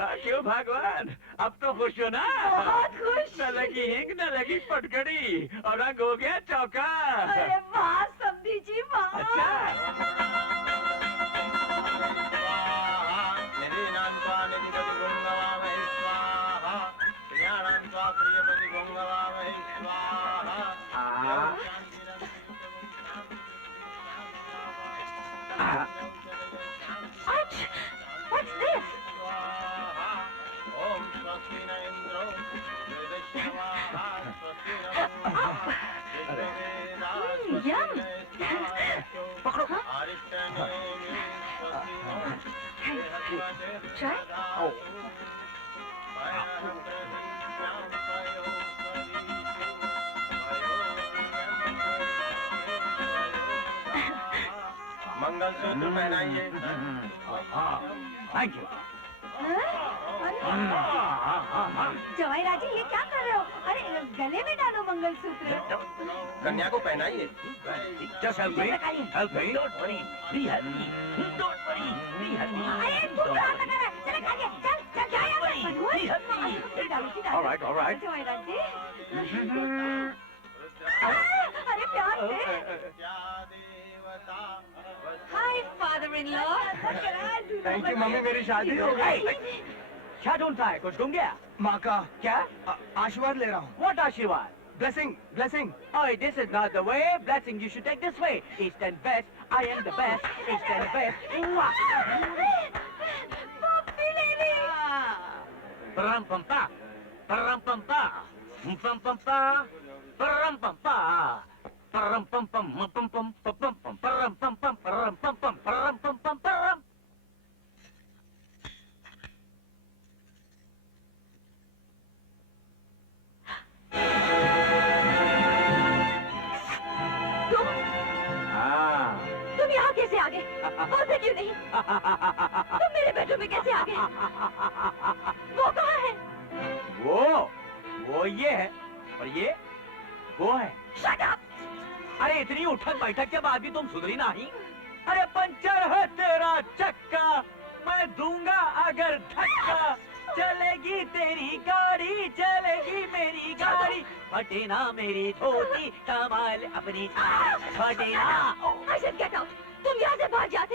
क्यों भगवान, अब तो खुश हो ना? बहुत खुश। न लगी हिंग न लगी पटकड़ी और रंग हो गया चौका। अरे वाह समधी जी वाह। अच्छा What's this? Yum. पकड़ो। Try. मंगलसूत्र पहनाइए। Thank you. जवाई राजी ये क्या कर रहे हो? अरे गले में डालो मंगलसूत्र। कन्या को पहनाइए। Just help me. Help me. Don't worry. Be happy. Don't worry. Be happy. अरे तू कहाँ लगा रहा है? चले खाइए। चल चल जा यहाँ से। Be happy. All right, all right. जवाई राजी। अरे प्यार से। Hi father-in-law. Thank you mummy, मेरी शादी हो गई। क्या ढूंढता है? कुछ ढूंढ गया? माँ का क्या? आशीर्वाद ले रहा हूँ। What आशीर्वाद? Blessing blessing. Oh, this is not the way. Blessing you should take this way. East and west. I am the best. East and west. पप्पी ले ली। Param pam pa. Param pam pa. Pam pam pa. Param pam pa. Param pam pam pam pam pam pam param pam pam param pam pam param pam pam param. तुम यहाँ कैसे आ गए? बोलते क्यों नहीं? तुम मेरे बेडरूम में कैसे आ गए? वो कहाँ है? वो ये है और ये वो है। Shut up! अरे इतनी उठक बैठक के बाद भी तुम सुधरी नहीं? अरे पंचर है तेरा चक्का, मैं दूंगा अगर धक्का। चलेगी तेरी गाड़ी, चलेगी मेरी गाड़ी, फटे ना मेरी धोती, कमाल अपनी फटे ना। I said get out! तुम यहाँ से भाग जाते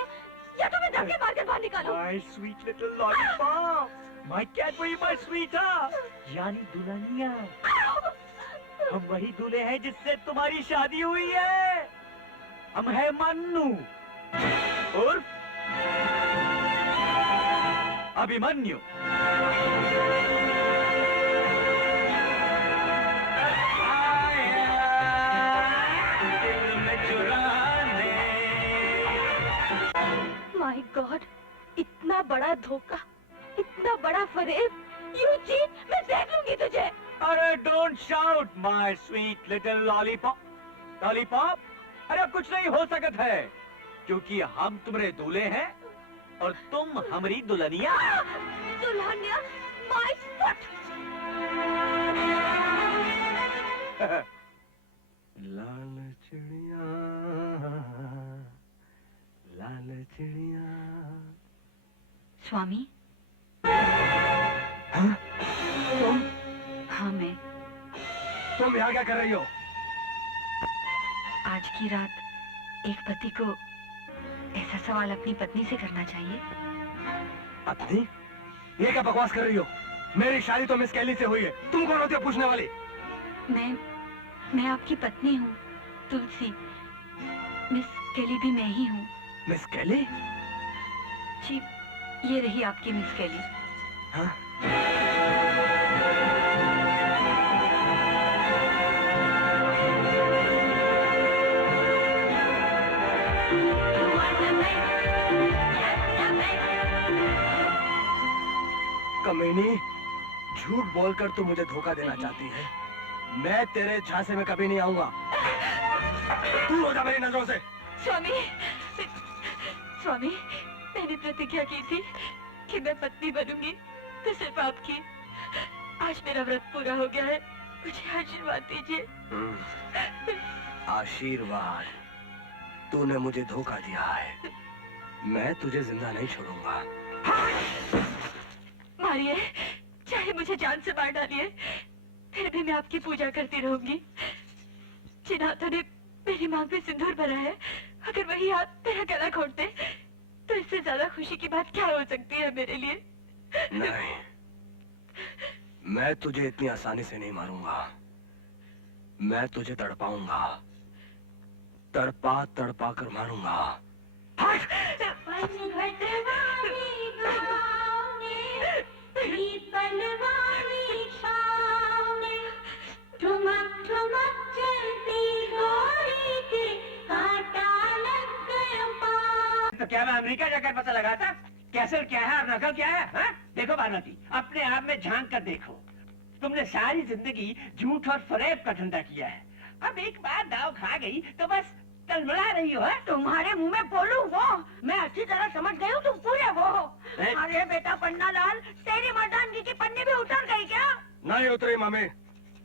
या तुम्हें धक्के मार कर बाहर निकालो। My sweet little lollipop, my Cadbury, my sweetheart, यानी दुल्हनिया। हम वही दूल्हे हैं जिससे तुम्हारी शादी हुई है। हम है मन्नू उर्फ अभिमन्यु। My God! इतना बड़ा धोखा, इतना बड़ा फरेब, you cheat! मैं देख लूंगी तुझे। अरे don't shout my sweet little lollipop. Lollipop, अरे कुछ नहीं हो सकता है क्योंकि हम तुम्हारे दूल्हे हैं और तुम हमारी दुल्हनिया। Dulhania, my foot! लाल चिड़िया, लाल चिड़िया। स्वामी? हाँ? तुम? हाँ मैं। तुम यहाँ क्या कर रही हो? आज की रात एक पति को ऐसा सवाल अपनी पत्नी से करना चाहिए। पत्नी? ये क्या बकवास कर रही हो? मेरी शादी तो मिस कैली से हुई है। तुम कौन होती हो पूछने वाली? मैं आपकी पत्नी हूँ, तुलसी। मिस केली भी मैं ही हूँ। मिस कैली? जी, ये रही आपकी मिस केली। हाँ? कमीनी, झूठ बोलकर तू मुझे धोखा देना चाहती है। मैं तेरे झांसे में कभी नहीं आऊंगा। दूर हो जा मेरी नजरों से। स्वामी, स्वामी, मैंने प्रतिज्ञा की थी कि मैं पत्नी बनूंगी तो सिर्फ आपकी। आज मेरा व्रत पूरा हो गया है, मुझे आशीर्वाद दीजिए। आशीर्वाद? तूने मुझे धोखा दिया है। मैं तुझे जिंदा नहीं छोड़ूंगा। My मारिए, चाहे मुझे जान से मार डालिए, फिर भी मैं आपकी पूजा करती रहूंगी। जिन हाथों ने मेरी मांग में सिंदूर भरा है, अगर वही हाथ मेरा गला घोट दे, तो इससे ज्यादा खुशी की बात क्या हो सकती है मेरे लिए? नहीं, मैं तुझे इतनी आसानी से नहीं मारूंगा। मैं तुझे तड़पाऊंगा, तड़पा तड़पा कर मारूंगा। तो क्या मैं अमेरिका जाकर पता लगाता कैसे क्या है और नकल क्या है? हा? देखो बानती, अपने आप में झांक कर देखो। तुमने सारी जिंदगी झूठ और फरेब का धंधा किया है। अब एक बार दाव खा गई तो बस तलमला रही हो। तुम्हारे मुंह में बोलूं वो, मैं अच्छी तरह समझ गई हूँ तुम पूरे वो हो। हैं? अरे बेटा पन्ना लाल, तेरी मर्दानगी की पन्नी भी उतर गई क्या? नहीं उतरी मामी।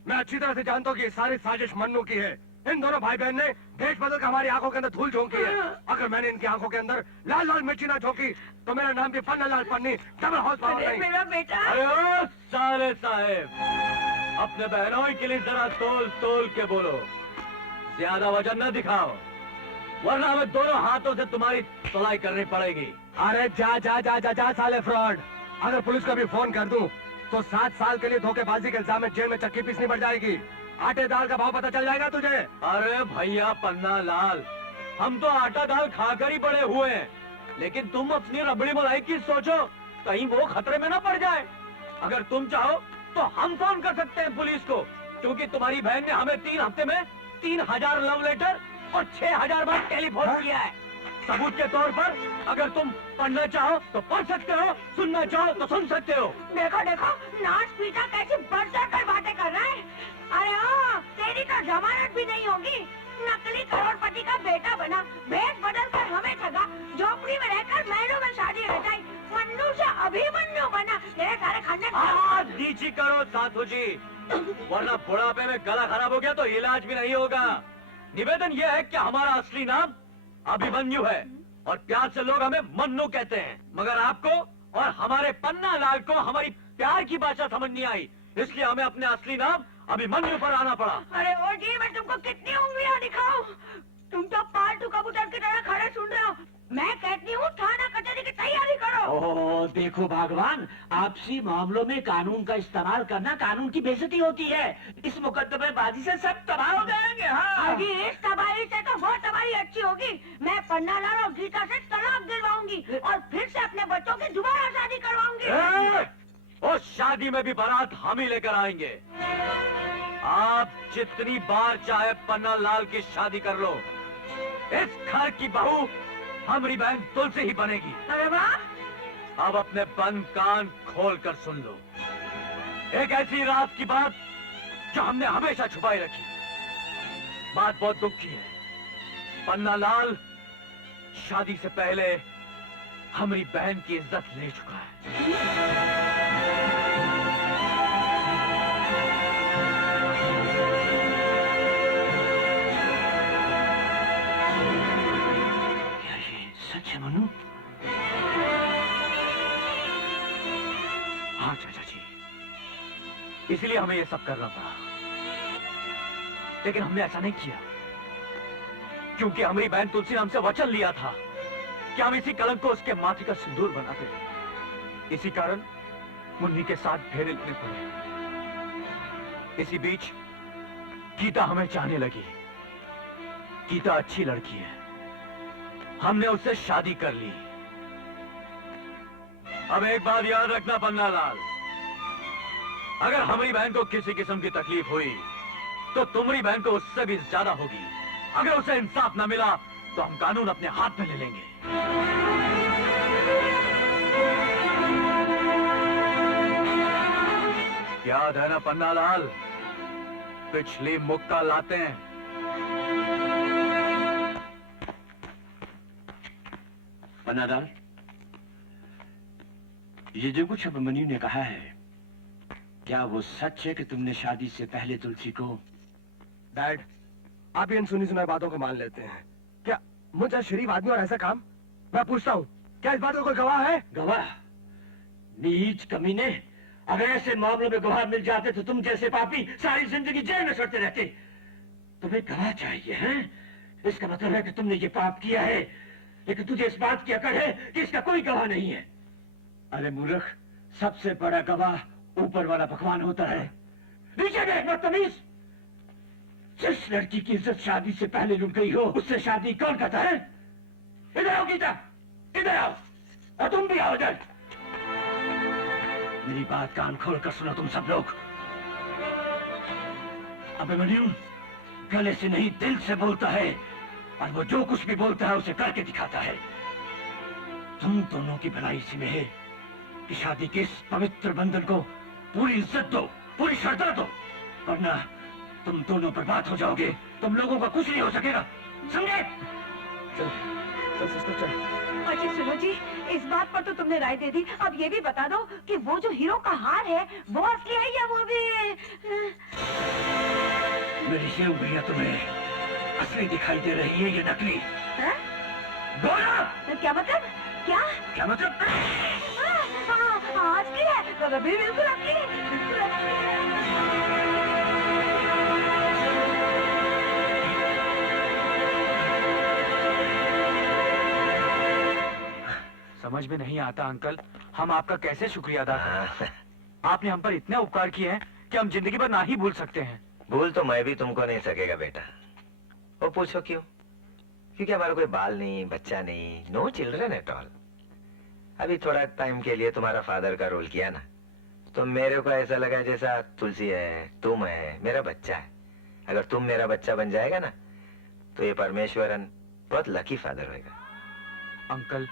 मैं अच्छी तरह से जानता हूँ कि ये सारी साजिश मन्नू की है। इन दोनों भाई बहन ने भेष बदल कर हमारी आंखों के अंदर धूल झोंकी है। अगर मैंने इनकी आंखों के अंदर लाल लाल मिर्ची ना झोंकी तो मेरा नाम भी पन्ना लाल पन्नी डबल हाउस पावर अरे नहीं। मेरा बेटा, अरे ओ साले साहेब, अपने बहनों के लिए जरा तोल तोल के बोलो, ज्यादा वजन न दिखाओ, वरना हमें दोनों हाथों से तुम्हारी तोलाई करनी पड़ेगी। अरे जा जा जा जा जा साले फ्रॉड। अगर पुलिस को भी फोन कर दूं तो 7 साल के लिए धोखेबाजी के इल्जाम में जेल में चक्की पीसनी पड़ जाएगी। आटे दाल का भाव पता चल जाएगा तुझे। अरे भैया पन्ना लाल, हम तो आटा दाल खाकर ही बड़े हुए हैं, लेकिन तुम अपनी रबड़ी मलाई की सोचो, कहीं वो खतरे में ना पड़ जाए। अगर तुम चाहो तो हम फोन कर सकते हैं पुलिस को, क्योंकि तुम्हारी बहन ने हमें 3 हफ्ते में 3000 लव लेटर और 6000 बार टेलीफोन किया है। सबूत के तौर पर अगर तुम पढ़ना चाहो तो पढ़ सकते हो, सुनना चाहो तो सुन सकते हो। देखो देखो नाच पीटा कैसी बढ़ कर बातें कर रहा है। अरे हाँ, तेरी तो जमानत भी नहीं होगी। नकली करोड़पति का बेटा बना, भेष बदल कर हमें ठगा, झोपड़ी में रहकर महलों में शादी रचाई, मन्नू से अभिमन्यु बना। तेरे सारे खानदान नीची करो साधु जी, वरना बुढ़ापे में गला खराब हो गया तो इलाज भी नहीं होगा। निवेदन यह है कि हमारा असली नाम अभिमन्यु है और प्यार से लोग हमें मन्नू कहते हैं, मगर आपको और हमारे पन्ना लाल को हमारी प्यार की भाषा समझ नहीं आई, इसलिए हमें अपने असली नाम अभिमन्यु पर आना पड़ा। अरे ओ जी, मैं तुमको कितनी उंगलियां दिखाऊं? तुम तो पालतू कबूतर की तरह खड़े सुन रहे हो। मैं कहती हूँ थाना कचहरी की तैयारी करो। ओह देखो भगवान, आपसी मामलों में कानून का इस्तेमाल करना कानून की बेइज्जती होती है। इस मुकदमेबाजी से सब तबाह हो जाएंगे। हाँ अभी इस तबाही से तो वो तबाही अच्छी होगी। मैं पन्नालाल और गीता से तलाक दिलवाऊंगी और फिर से अपने बच्चों की दोबारा शादी करवाऊंगी। उस शादी में भी बारात हम ही लेकर आएंगे। आप जितनी बार चाहे पन्ना लाल की शादी कर लो, इस घर की बहू हमारी बहन तुलसी ही बनेगी। अरे वाह, अब अपने बंद कान खोल कर सुन लो, एक ऐसी रात की बात जो हमने हमेशा छुपाई रखी। बात बहुत दुख की है। पन्ना लाल शादी से पहले हमारी बहन की इज्जत ले चुका है। सच है मनु? हाँ चाचा जी, इसलिए हमें ये सब करना पड़ा, लेकिन हमने ऐसा नहीं किया क्योंकि हमारी बहन तुलसी ने हमसे वचन लिया था कि हम इसी कलंक को उसके माथे का सिंदूर बनाते थे। इसी कारण मुन्नी के साथ फेरे लेने पड़े। इसी बीच गीता हमें चाहने लगी। गीता अच्छी लड़की है, हमने उससे शादी कर ली। अब एक बात याद रखना पन्ना लाल, अगर हमारी बहन को किसी किस्म की तकलीफ हुई तो तुम्हारी बहन को उससे भी ज्यादा होगी। अगर उसे इंसाफ न मिला तो हम कानून अपने हाथ में ले लेंगे। याद है ना पन्ना लाल, पिछली मुक्का लाते हैं। पन्नालाल, ये जो कुछ अभिमन्यु ने कहा है, क्या वो सच है कि तुमने शादी से पहले तुलसी को? डैड, आप इन सुनी सुनाई बातों को मान लेते हैं क्या? मुझे शरीफ आदमी और ऐसा काम? मैं पूछता हूँ, क्या इस बात का कोई गवाह है? गवाह? नीच कमीने, अगर ऐसे मामलों में गवाह मिल जाते तो तुम जैसे पापी सारी जिंदगी जेल में सड़ते रहते। तुम्हें गवाह चाहिए हैं? इसका मतलब है कि तुमने ये पाप किया है, लेकिन तुझे इस बात की अकड़ है कि इसका कोई गवाह नहीं है। अरे मूर्ख, सबसे बड़ा गवाह ऊपर वाला भगवान होता है। नीचे देख बदतमीज, जिस लड़की की इज्जत शादी से पहले लुट गई हो उससे शादी कौन करता है? इधर आओ गीता, इधर आओ, और तुम भी आओ इधर। मेरी बात कान खोल कर सुनो तुम सब लोग। अभिमन्यु गले से नहीं दिल से बोलता है, और वो जो कुछ भी बोलता है उसे करके दिखाता है। तुम दोनों की भलाई इसी में है कि शादी के इस पवित्र बंधन को पूरी इज्जत दो, पूरी श्रद्धा दो, वरना तुम दोनों बर्बाद हो जाओगे। तुम लोगों का कुछ नहीं हो सकेगा, समझे? चल चल सिस्टर चल। अजी सुनो जी, इस बात पर तो तुमने राय दे दी, अब ये भी बता दो कि वो जो हीरो का हार है वो असली है या वो भी मेरी सेव भैया तुम्हें असली दिखाई दे रही है या नकली? है? बोला क्या मतलब? क्या मतलब? असली है, बिल्कुल असली है, बिल्कुल असली है। समझ में नहीं आता अंकल, हम आपका कैसे शुक्रिया अदा करें। आपने हम पर इतने उपकार किए हैं कि हम जिंदगी भर ना ही भूल सकते हैं। भूल तो मैं भी तुमको नहीं सकेगा बेटा। वो पूछो क्यों? क्योंकि हमारा कोई बाल नहीं, बच्चा नहीं, नो चिल्ड्रन एट ऑल। अभी थोड़ा टाइम के लिए तुम्हारा फादर का रोल किया ना, तो मेरे को ऐसा लगा जैसा तुलसी है, तुम है, मेरा बच्चा है। अगर तुम मेरा बच्चा बन जाएगा ना, तो ये परमेश्वरन बहुत लकी फादर होगा। अंकल,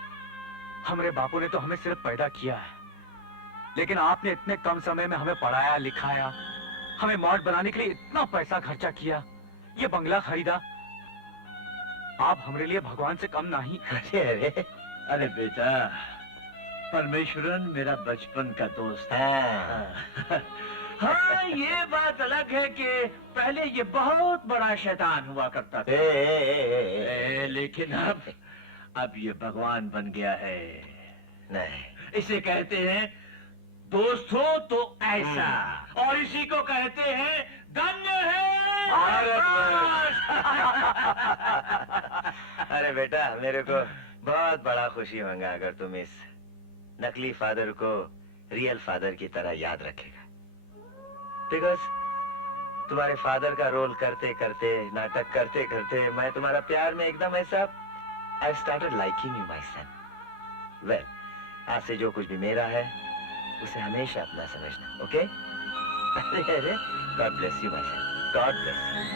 हमारे बापू ने तो हमें सिर्फ पैदा किया है, लेकिन आपने इतने कम समय में हमें पढ़ाया लिखाया, हमें मॉड बनाने के लिए इतना पैसा खर्चा किया, ये बंगला खरीदा। आप हमारे लिए भगवान से कम नहीं। अरे अरे बेटा, परमेश्वरन मेरा बचपन का दोस्त है। हाँ। हाँ, ये बात अलग है कि पहले ये बहुत बड़ा शैतान हुआ करता था। लेकिन अब ये भगवान बन गया है। नहीं, इसे कहते हैं दोस्त हो तो ऐसा, और इसी को कहते हैं धन्य है भारतवर्ष। अरे बेटा, मेरे को बहुत बड़ा खुशी होगा अगर तुम इस नकली फादर को रियल फादर की तरह याद रखेगा। बिकॉज तुम्हारे फादर का रोल करते करते, नाटक करते करते, मैं तुम्हारा प्यार में एकदम ऐसा I started liking you, my son. Well, आज से जो कुछ भी मेरा है उसे हमेशा अपना समझना, ओके? अरे God bless you, my son. God bless you.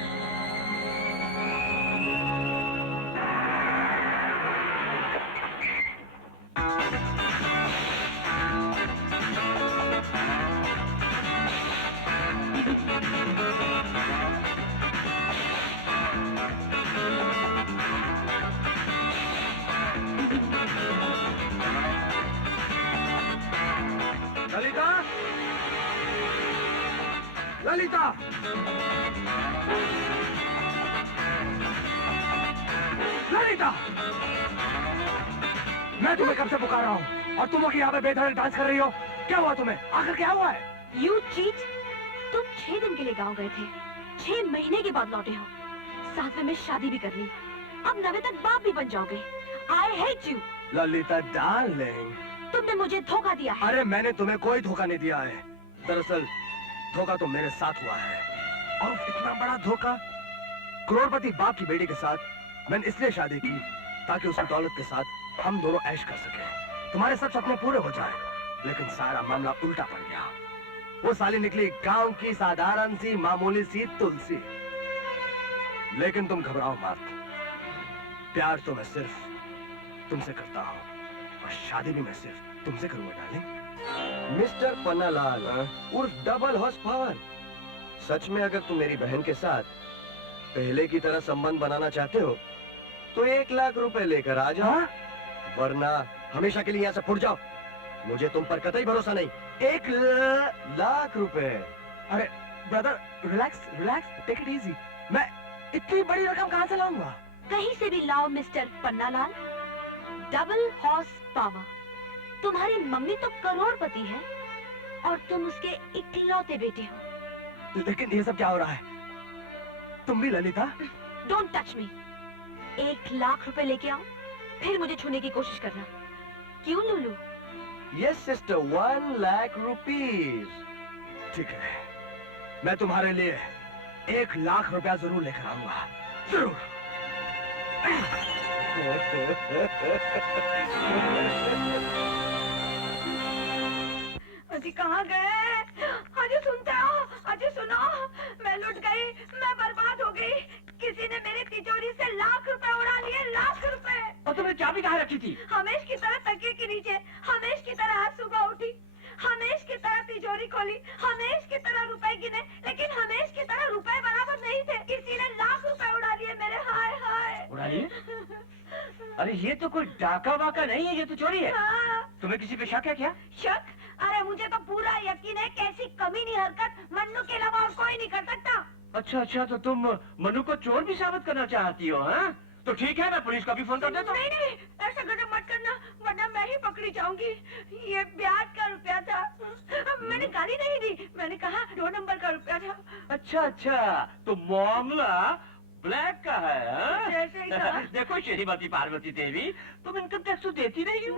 Lalita, Lalita, Lalita, मैं तुम्हें कब से पुकार रहा हूँ और तुम यहाँ पे बेधड़क डांस कर रही हो। क्या हुआ तुम्हें? आखिर क्या हुआ है? You cheat! तुम 6 दिन के लिए गांव गए थे, 6 महीने के बाद लौटे हो, 7वें में शादी भी कर ली, अब 9वें तक बाप भी बन जाओगे। I hate you! Lalita darling, तुमने मुझे धोखा दिया है। अरे मैंने तुम्हें कोई धोखा नहीं दिया है। दरअसल धोखा तो मेरे साथ हुआ है, और इतना बड़ा धोखा। करोड़पति बाप की बेटी के साथ मैंने इसलिए शादी की ताकि उसकी दौलत के साथ हम दोनों ऐश कर सके, तुम्हारे सब सपने पूरे हो जाए। लेकिन सारा मामला उल्टा पड़ गया। वो साली निकली गांव की साधारण सी मामूली सी तुलसी। लेकिन तुम घबराओ मत, प्यार तो मैं सिर्फ तुमसे करता हूँ, और शादी भी मैं सिर्फ तुमसे करूंगा डार्लिंग। मिस्टर पन्नालाल उर्फ डबल हॉर्स पावर, सच में अगर तुम मेरी बहन के साथ पहले की तरह संबंध बनाना चाहते हो तो 1 लाख रुपए लेकर आ जाओ, वरना हमेशा के लिए यहाँ से फुट जाओ। मुझे तुम पर कतई भरोसा नहीं। 1 लाख रुपए। अरे brother, relax relax, take it easy. मैं इतनी बड़ी रकम कहाँ से लाऊंगा? कहीं से भी लाओ mister Pannalal. Double horse power, तुम्हारी मम्मी तो करोड़पति है और तुम उसके इकलौते बेटे हो। लेकिन ये सब क्या हो रहा है? तुम भी Lalita? Don't touch me. 1 lakh रुपए लेके आओ, फिर मुझे छूने की कोशिश करना। क्यों Lulu? Yes sister, 1 lakh rupees. ठीक है, मैं तुम्हारे लिए 1 लाख रुपया जरूर लेकर आऊंगा, जरूर। अजी कहाँ गए? अजी सुनते हो? अजी सुनो, मैं लुट गई, मैं बर्बाद हो गई। किसी ने मेरी तिजोरी से लाख रुपए उड़ा लिए, लाख रुपए। और तुमने चाबी कहाँ रखी थी? हमेश की तरह तकिए के नीचे, हमेश की तरह आज सुबह उठी, हमेश की तरह तिजोरी खोली, हमेश की तरह रुपए गिने, लेकिन हमेश की तरह रुपए बराबर नहीं थे। किसी ने लाख रुपए उड़ा लिए मेरे। हाय हाय। उड़ा लिए? अरे ये तो कोई डाका वाका नहीं है, ये तो चोरी है। हाँ। तुम्हें किसी पे शक है क्या? शक? अरे मुझे तो पूरा यकीन है कि ऐसी कमीनी हरकत मन्नू के अलावा और कोई नहीं कर सकता। अच्छा अच्छा, तो तुम मनु को चोर भी साबित करना चाहती हो? हाँ, तो ठीक है, मैं पुलिस को भी फोन कर देता हूँ। नहीं नहीं, ऐसा गजब मत करना, वरना मैं ही पकड़ी जाऊंगी। ये ब्याज का रुपया था, मैंने गाली नहीं दी, मैंने कहा 2 नंबर का रुपया था। अच्छा अच्छा, तो मामला ब्लैक का है, हाँ? जैसे ही कहा। देखो श्रीमती पार्वती देवी, तुम इनकम टैक्स तो देती नहीं हो,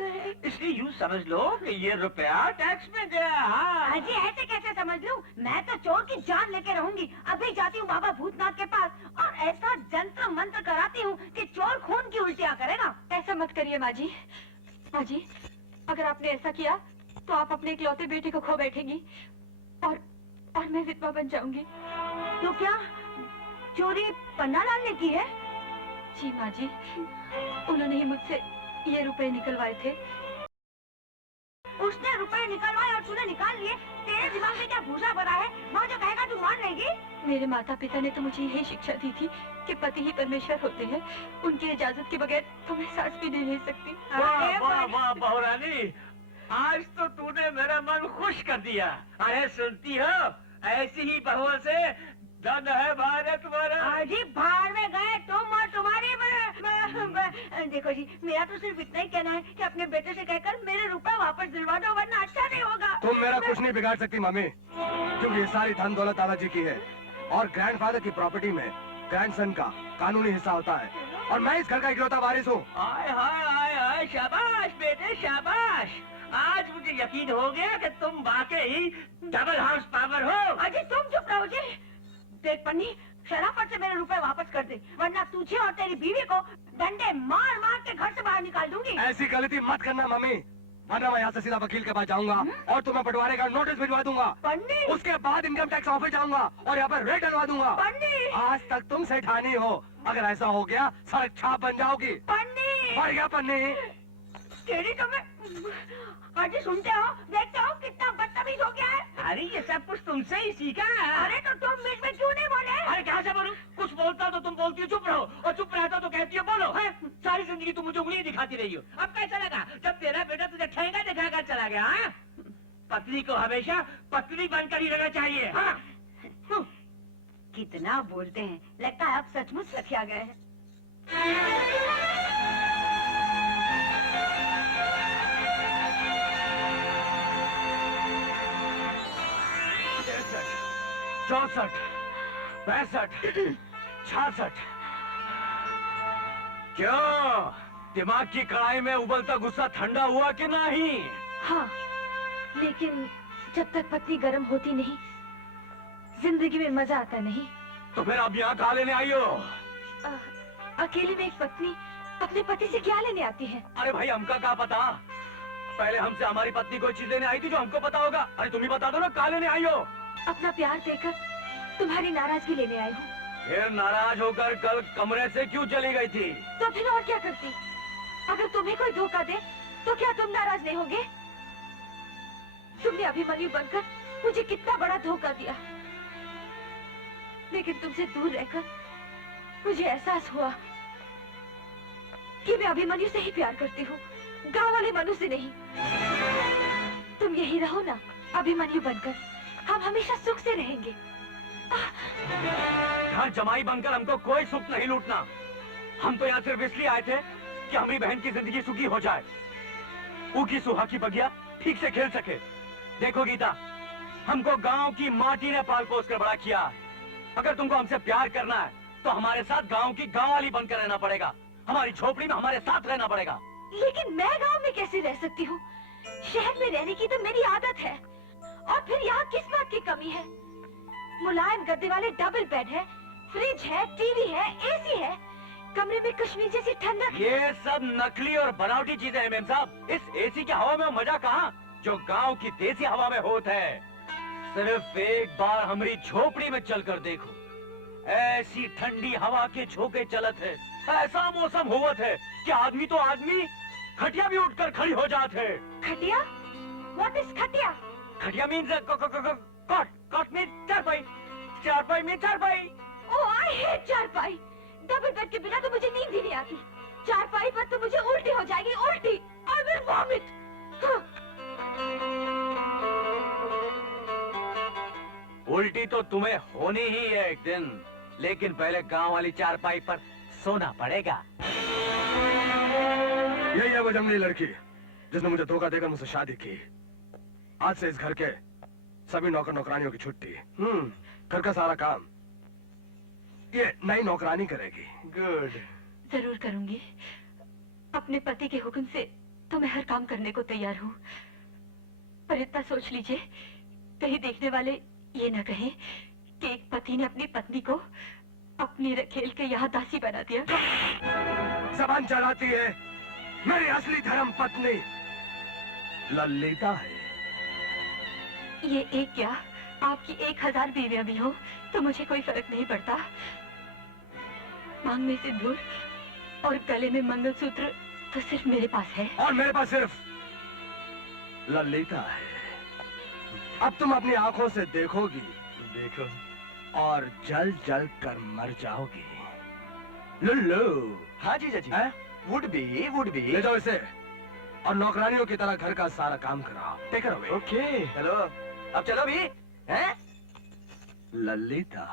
इसलिए यूँ समझ लो कि ये रुपया टैक्स में गया। हाँ। अजी ऐसे कैसे समझ लूं? मैं तो चोर की जान लेके रहूंगी। अभी जाती हूँ बाबा भूतनाथ के पास और ऐसा जंत्र मंत्र कराती हूँ कि चोर खून की उल्टियाँ करेगा। ऐसा मत करिए माँ जी। माँ जी, अगर आपने ऐसा किया तो आप अपने इकलौते बेटे को खो बैठेंगी और मैं विधवा बन जाऊंगी। तो क्या चोरी पन्नालाल ने की है? जी माँ जी, उन्होंने ही मुझसे ये रुपए निकलवाए थे। उसने रुपए निकलवाए और तूने निकाल लिए? तेरे दिमाग में क्या भूसा भरा है? वो जो कहेगा तू मान लेगी? मेरे माता पिता ने तो मुझे यही शिक्षा दी थी कि पति ही परमेश्वर होते हैं। उनकी इजाजत के बगैर तो मैं सांस भी नहीं ले सकती। वाह वाह वाह बहुरानी, आज तो तूने मेरा मन खुश कर दिया। अरे सुनती हो, ऐसी ही बहुओं से धन है भारत वाला। अजी बाहर में गए तुम और तुम्हारी देखो जी, मेरा तो सिर्फ इतना ही कहना है कि अपने बेटे से कहकर मेरे रुपए वापस दिलवा दो, वरना अच्छा नहीं होगा। तुम मेरा कुछ नहीं बिगाड़ सकती मम्मी, क्योंकि ये सारी धन दौलत दादाजी की है और ग्रैंडफादर की प्रॉपर्टी में ग्रैंडसन का कानूनी हिस्सा होता है और मैं इस घर का इकलौता वारिस हूँ। हाय हाय हाय हाय, शाबाश बेटे शाबाश। आज मुझे यकीन हो गया कि तुम वाकई डबल हाउस पावर हो। अजी तुम चुप रहो जी। देख पन्नी, शराफत से मेरे रुपए वापस कर दे, वरना तुझे और तेरी बीवी को डंडे मार मार के घर से बाहर निकाल दूंगी। ऐसी गलती मत करना मम्मी, वरना मैं यहाँ से सीधा वकील के पास जाऊंगा और तुम्हें बंटवारे का नोटिस भिजवा दूंगा। पन्नी, उसके बाद इनकम टैक्स ऑफिस जाऊंगा और यहाँ पर रेट डलवा दूंगा। पन्नी, आज तक तुम सेठानी हो, अगर ऐसा हो गया सड़क छाप बन जाओगी। पन्नी, मर गया पन्नी। तेरी तो मैं अजी सुनते हो, देखते हो कितना बदतमीज हो गया है। अरे ये सब कुछ तुमसे ही सीखा है। अरे तो तुम बीच में क्यों नहीं बोले? अरे कहाँ से बोलूं? कुछ बोलता तो तुम बोलती हो चुप रहो, और चुप रहता तो कहती हो बोलो। है? सारी जिंदगी तुम मुझे उंगली दिखाती रही हो। अब कैसा लगा जब तेरा बेटा तुझे ठेंगा दिखाकर चला गया? हाँ? पत्नी को हमेशा पत्नी बनकर ही रहना चाहिए। हाँ? कितना बोलते हैं, लगता है अब सचमुच रखा गया है। चौसठ, 65, 66। क्यों, दिमाग की कढ़ाई में उबलता गुस्सा ठंडा हुआ कि नहीं? हाँ, लेकिन जब तक पत्नी गर्म होती नहीं, जिंदगी में मजा आता नहीं। तो फिर अब यहाँ कहा लेने आई हो? अकेले में एक पत्नी अपने पति से क्या लेने आती है? अरे भाई, हमका क्या पता? पहले हमसे हमारी पत्नी कोई चीज लेने आई थी जो हमको पता होगा। अरे तुम ही बता दो ना, कहा लेने आई हो? अपना प्यार देकर तुम्हारी नाराजगी लेने आई हूँ। फिर नाराज होकर कल कमरे से क्यों चली गई थी? तो फिर और क्या करती? अगर तुम्हें कोई धोखा दे तो क्या तुम नाराज नहीं होगे? तुमने अभिमन्यु बनकर मुझे कितना बड़ा धोखा दिया, लेकिन तुमसे दूर रहकर मुझे एहसास हुआ कि मैं अभिमन्यु से ही प्यार करती हूँ, गांव वाले मनु से नहीं। तुम यही रहो ना अभिमन्यु बनकर, हम हमेशा सुख से रहेंगे। घर जमाई बनकर हमको कोई सुख नहीं लूटना। हम तो यहाँ सिर्फ इसलिए आए थे कि हमारी बहन की जिंदगी सुखी हो जाए। ऊकी सुहा की बगिया ठीक से खेल सके। देखो गीता, हमको गांव की माटी ने पाल पोस कर बड़ा किया। अगर तुमको हमसे प्यार करना है तो हमारे साथ गांव की गांव वाली बनकर रहना पड़ेगा। हमारी झोपड़ी में हमारे साथ रहना पड़ेगा। लेकिन मैं गांव में कैसे रह सकती हूँ? शहर में रहने की तो मेरी आदत है। और फिर यहाँ किस बात की कमी है? मुलायम गद्दे वाले डबल बेड है, फ्रिज है, टीवी है, एसी है, कमरे में कश्मीर जैसी ठंडक। ये सब नकली और बनावटी चीजें हैं मेम साहब। इस एसी की हवा में मजा कहाँ जो गांव की देसी हवा में होता है। सिर्फ एक बार हमारी झोपड़ी में चलकर देखो, ऐसी ठंडी हवा के झोंके चलत है, ऐसा मौसम हुवत है कि आदमी तो आदमी खटिया भी उठकर खड़ी हो जाते है। खटिया? What is खटिया? खटिया मीन्स कॉट मीन्स चारपाई, चारपाई मीन्स चारपाई। Oh, I hate चारपाई। डबल बेड के बिना तो मुझे नींद ही नहीं आती। चारपाई पर तो मुझे उल्टी हो जाएगी, उल्टी। I will vomit। उल्टी तो तुम्हें होनी ही है एक दिन, लेकिन पहले गांव वाली चारपाई पर सोना पड़ेगा। यही है वो जंगली लड़की जिसने मुझे धोखा देकर मुझसे शादी की। आज से इस घर के सभी नौकर नौकरानियों की छुट्टी। घर का सारा काम ये नई नौकरानी करेगी। गुड। जरूर करूंगी। अपने पति के हुक्म से तो मैं हर काम करने को तैयार हूँ। पर इतना सोच लीजिए, कहीं देखने वाले ये न कहें कि एक पति ने अपनी पत्नी को अपनी रखेल के यहाँ दासी बना दिया। जबान चलाती है। मेरी असली धर्म पत्नी ललिता है। ये एक क्या, आपकी 1000 बीवियां भी हो तो मुझे कोई फर्क नहीं पड़ता। मांग में सिंदूर और गले में मंगलसूत्र तो सिर्फ मेरे पास है। और मेरे पास सिर्फ ललिता है। अब तुम अपनी आंखों से देखोगी, देखो। और जल जल कर मर जाओगी। लुल्लू। हाँ जीजा जी। हैं? Would be. ले जाओ इसे और नौकरानियों की तरह घर का सारा काम कराओ। Take away. ओके। हेलो, अब चलो भी। हैं? ललिता।